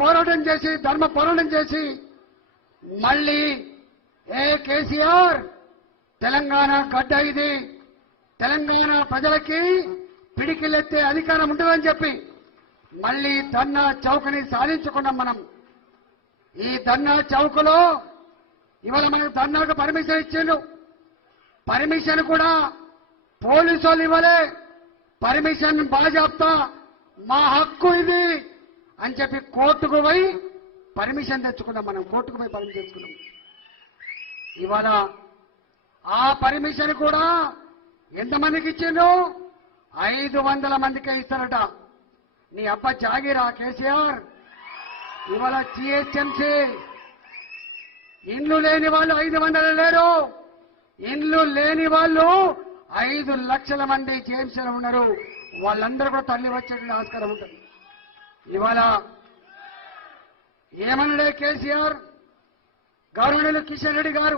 పోరాటం చేసి ధర్మ పోరాటం చేసి మళ్ళీ కేసీఆర్ తెలంగాణ గడ్డ ఇది, తెలంగాణ ప్రజలకి పిడికిలెత్తే అధికారం ఉంటుందని చెప్పి మళ్ళీ ధర్నా చౌకని సాధించుకున్నాం మనం. ఈ ధర్నా చౌకలో ఇవాళ మనకు ధర్నాకు పర్మిషన్ ఇచ్చిండు. పర్మిషన్ కూడా పోలీసు వాళ్ళు ఇవ్వలే, పర్మిషన్ బాజాప్తా మా హక్కు ఇది అని చెప్పి కోర్టుకు పోయి పర్మిషన్ తెచ్చుకున్నాం. మనం కోర్టుకు పోయి పర్మిషన్ తెచ్చుకున్నాం. ఇవాళ ఆ పర్మిషన్ కూడా ఎంతమందికి ఇచ్చిండు? 500 మందికే ఇస్తారట. నీ అబ్బ జాగిరా కేసీఆర్. ఇవాళ జిహెచ్ఎంసీ ఇండ్లు లేని వాళ్ళు 500 లేరు, ఇండ్లు లేని వాళ్ళు 5 లక్షల మంది జిహెచ్ఎంసీలో ఉన్నారు. వాళ్ళందరూ కూడా తల్లి వచ్చేటువంటి ఆస్కారం ఉంటుంది. ఇవాళ ఏమన్నాడే కేసీఆర్, గవర్నర్ కిషన్ రెడ్డి గారు